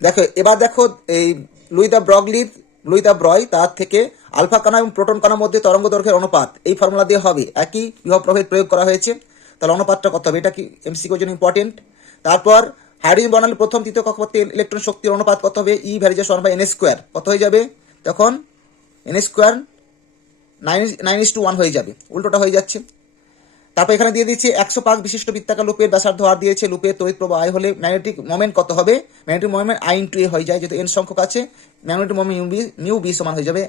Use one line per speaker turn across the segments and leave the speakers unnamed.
দেখো, এবার দেখো, এই Louis de Broglie, Louis de Broglie তার থেকে আলফা কণা এবং প্রোটন কণার মধ্যে তরঙ্গ দৈর্ঘ্যের অনুপাত, এই ফর্মুলা দিয়ে হবে একই বিভব প্রভেদ প্রয়োগ করা হয়েছে। তাহলে অনুপাতটা কত হবে? এটা কি এমসিকিউর জন্য ইম্পর্টেন্ট তারপর হাইড্রোজেন বর্ণালীর প্রথম তৃতীয় কক্ষপথে ইলেকট্রন শক্তির অনুপাত কত হবে? E varies one by N square কত হয়ে যাবে? তখন N square nine nine is two one হয়ে যাবে। উল্টোটা হয়ে যাচ্ছে। তারপর এখানে দিয়ে দিয়েছে একশো পাক বিশিষ্ট বৃত্তাকার লুপের ব্যাসার্ধ আর দিয়েছে, লুপের তড়িৎ প্রবাহ আয় হলে ম্যাগনেটিক মোমেন্ট কত হবে? Magnetic moment I into A হয়ে যায়, যেহেতু এন সংখ্যক আছে, magnetic moment U B, mu B সমান হয়ে যাবে।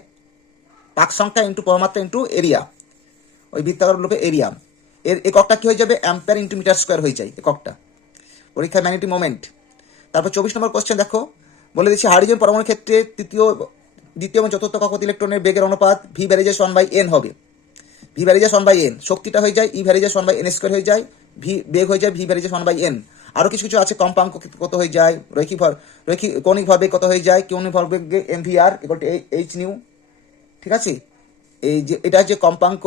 পাক সংখ্যা ইন্টু প্রমাত্রা ইন্টু এরিয়া ওই বৃত্তাকার লুপের এরিয়া এর এককটা কি হয়ে যাবে? অ্যাম্পিয়ার ইন্টু মিটার স্কোয়ার হয়ে যায় এককটা। পরীক্ষায় ম্যাগনেটিক মোমেন্ট। তারপর চব্বিশ নম্বর কোশ্চেন দেখো। বলে দিচ্ছি হাইড্রোজেন পরমাণুর ক্ষেত্রে তৃতীয়, দ্বিতীয় এবং চতুর্থ কক্ষপথ ইলেকট্রনের বেগের অনুপাত V varies one by N হবে। V varies one by N শক্তিটা হয়ে যায় E varies one by N square হয়ে যায়। ভি বেগ হয়ে যায় V varies one by N আরও কিছু কিছু আছে, কম্পাঙ্ক কত হয়ে যায়, রৈখিক ভর রৈখিক কৌণিক ভরবেগ কত হয়ে যায়, কৌণিক ভরবেগ M V R equal to H new ঠিক আছে? এই যে, এটা যে কম্পাঙ্ক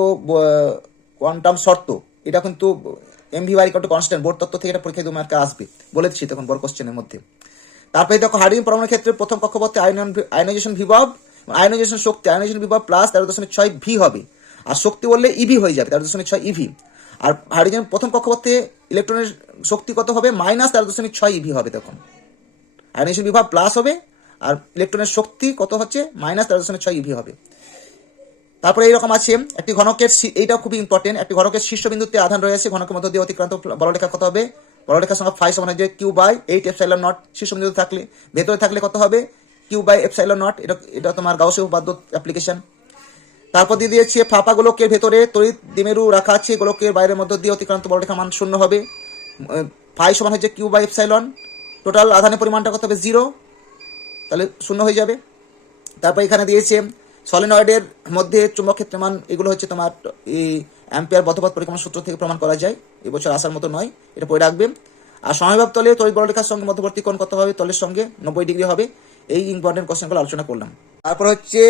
কোয়ান্টাম শর্ত। এটা কিন্তু M V R equal to constant Bohr তত্ত্ব থেকে এটা পরীক্ষায় দু মার্কে আসবে। বলে দিচ্ছি তখন বড় কোশ্চেনের মধ্যে। তারপরে দেখো হাইড্রোজেন পরমাণুর ক্ষেত্রে প্রথম কক্ষপথে আয়নন আয়নাইজেশন বিভব আয়নাইজেশন শক্তি আয়নাইজেশন বিভব প্লাস তেরো দশমিক ছয় ভি হবে। আর শক্তি বললে ইভি হয়ে যাবে তেরো দশমিক ছয় ইভি আর হাইড্রোজেন প্রথম কক্ষপথে ইলেকট্রনের শক্তি কত হবে? মাইনাস তেরো দশমিক ছয় ইভি হবে তখন। আয়নাইজেশন বিভব প্লাস হবে, আর ইলেকট্রনের শক্তি কত হচ্ছে? মাইনাস তেরো দশমিক ছয় ইভি হবে। তারপরে এইরকম আছে, একটি ঘনকের এইটাও খুবই ইম্পর্টেন্ট একটি ঘনকের শীর্ষবিন্দুতে আধান রয়েছে, ঘনকের মধ্য দিয়ে অতিক্রান্ত বলরেখা কত হবে? বলরেখার সঙ্গে ফাই সমান যে Q by eight epsilon nought শীর্ষবিন্দুতে থাকলে। ভেতরে থাকলে কত হবে? কিউ বাই এফসাইলন নট এটা এটা তোমার গাউসে উপপাদ্য অ্যাপ্লিকেশন তারপর দিয়ে দিয়েছে ফাঁপা গোলকের ভেতরে তড়িৎ দ্বিমেরু রাখা আছে গোলকের বাইরের মধ্য দিয়ে অতিক্রান্ত বলরেখা মান শূন্য হবে। ফাই সমান হচ্ছে কিউ বাই এফসাইলন টোটাল আধানের পরিমাণটা কত হবে? জিরো। তাহলে শূন্য হয়ে যাবে। তারপর এখানে দিয়েছে, সলিনয়েডের মধ্যে চুম্বক ক্ষেত্রের মান, এগুলো হচ্ছে তোমার, এই অ্যাম্পিয়ার বধপথ পরিক্রমণ সূত্র থেকে প্রমাণ করা যায়। এবছর আসার মতো নয়, এটা পড়ে রাখবে। আর সময়ভাব তলে তড়িৎ বলরেখার সঙ্গে মধ্যবর্তী কোণ কত হবে? তলের সঙ্গে নব্বই ডিগ্রি হবে। এই ইম্পর্টেন্ট কোশ্চেনগুলো আলোচনা করলাম। তারপর হচ্ছে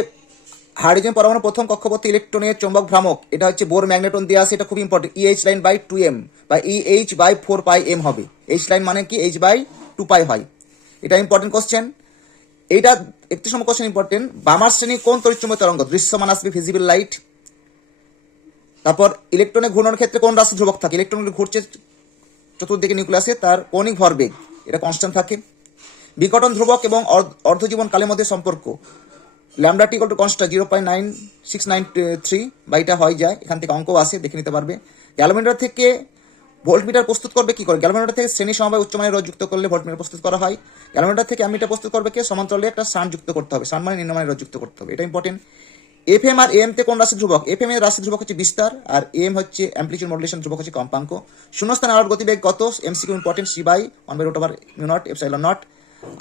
হাইড্রোজেন পরমাণু প্রথম কক্ষপথে ইলেকট্রনের চৌম্বক ভ্রামক। এটা হচ্ছে বোর ম্যাগনেটন দেওয়া আছে, এটা খুব important EH line by two M বা EH by four pi M হবে। এইচ লাইন মানে কি? এইচ বাই টু পাই হয়। এটা ইম্পর্টেন্ট কোশ্চেন এইটা একটি সময় কোশ্চেন ইম্পর্টেন্ট বামার শ্রেণি কোন তড়িৎচুম্বক তরঙ্গ? দৃশ্যমান আসবে ভিজিবল লাইট তারপর ইলেকট্রনের ঘূর্ণনের ক্ষেত্রে কোন রাশি ধ্রুবক থাকে? ইলেকট্রন ঘুরছে চতুর্দিকে নিউক্লিয়াসে তার কৌণিক ভরবেগ। এটা কনস্ট্যান্ট থাকে। বিকটন ধ্রুবক এবং অর্ধ- অর্ধজীবন কালের মধ্যে সম্পর্ক। Lambda T two constant zero point nine six nine three বা এটা হয়ে যায়, এখান থেকে অঙ্ক আসে দেখে নিতে পারবে। গ্যালোমিটার থেকে ভোল্টমিটার প্রস্তুত করবে কি করে? গ্যালোমিটার থেকে শ্রেণি সমবায় উচ্চমানের রোধ যুক্ত করলে ভোল্টমিটার প্রস্তুত করা হয়। গ্যালোমিটার থেকে অ্যামিটার প্রস্তুত করবে কে? সমান্তরালে একটা সান যুক্ত করতে হবে সান মানে নিম্নমানের রোধ যুক্ত করতে হবে, এটা important F M R M তে কোন রাশি ধ্রুবক? এফ এম এর রাশি ধ্রুবক হচ্ছে বিস্তার, আর এম হচ্ছে অ্যাম্পলিটিউড মডুলেশন ধ্রুবক হচ্ছে কম্পাঙ্ক। শূন্যস্থান আলোর গতিবেগ কত? MCQ important C by one by root over naught epsilon naught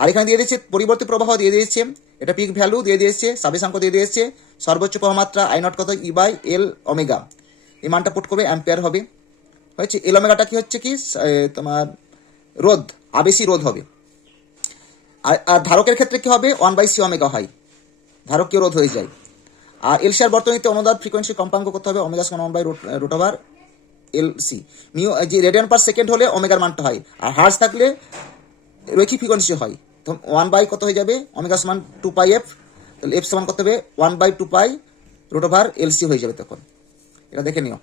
আর এখানে দিয়ে দিয়েছে, পরিবর্তী প্রবাহ দিয়ে দিয়েছে এটা পিক ভ্যালু দিয়ে দিয়েছে সাবেশাঙ্ক দিয়ে দিয়েছে, সর্বোচ্চ প্রবাহমাত্রা আই নট কত? ই বাই এল অমেগা এই মানটা পুট করবে অ্যাম্পিয়ার হবে। হয়েছে এল অমেগাটা কি হচ্ছে কি? তোমার রোধ, আবেশি রোধ হবে। আর ধারকের ক্ষেত্রে কি হবে? ওয়ান বাই সি অমেগা হয়। ধারকীয় রোধ হয়ে যায়। আর এলসিআর বর্তনীতে অনুদান ফ্রিকোয়েন্সি কম্পাঙ্ক করতে হবে ওমেগা সমান one by root over L C mu যে রেডিয়ান পার সেকেন্ড হলে ওমেগার মানটা হয়। আর হার্স থাকলে রৈখিক ফ্রিকোয়েন্সি হয়। ওয়ান বাই কত হয়ে যাবে? অমেগা সমান টু পাই এফ তাহলে এফ সমান কত হবে? One by two pi root over LC হয়ে যাবে তখন। এটা দেখে নিও।